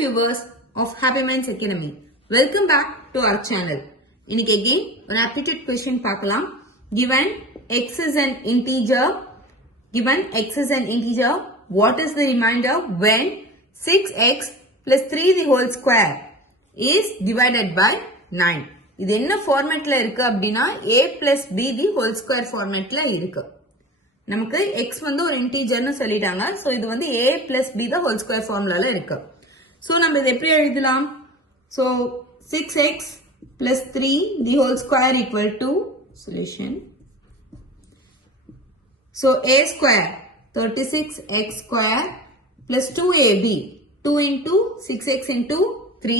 viewers of Happy Minds Academy. Welcome back to our channel. இன்னைக்கு again ஒரு aptitude question பார்க்கலாம். Given x is an integer, what is the remainder when 6x plus 3 the whole square is divided by 9? இது என்ன ஃபார்மேட்ல இருக்கு அப்படின்னா a plus b the whole square ஃபார்மேட்ல இருக்கு. நமக்கு x வந்து ஒரு இன்டிஜர்னு சொல்லிட்டாங்க. சோ இது வந்து a plus b the whole square ஃபார்முலால இருக்கு. சோ நம்ம இதை எப்படி எழுதலாம்? So 6x plus 3 the whole square equal to solution. So a square 36x square plus 2ab 2 into 6x into 3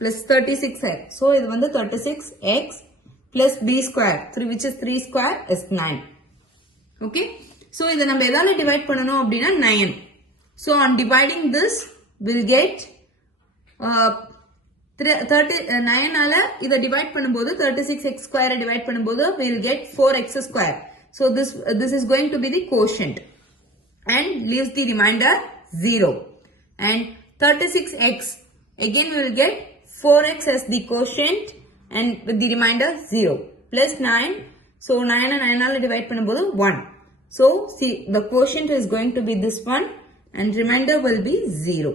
plus 36x. So இது வந்து 36x plus b square 3 which is 3 square is 9. Okay. So இதை நம்ம எதால divide பண்ணணும் அப்படின்னா 9. So on dividing this we'll get 9 ஆல இதை divide பண்ணும்போது 36x square divide பண்ணும்போது we'll get 4x square. So this is going to be the quotient and leaves the remainder 0. And 36x again we will get 4x as the quotient and with the remainder 0 plus 9. So 9 and 9 ஆல divide பண்ணும்போது 1. So see the quotient is going to be this one and remainder will be 0.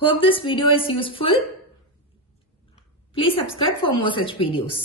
Hope this video is useful. Please subscribe for more such videos.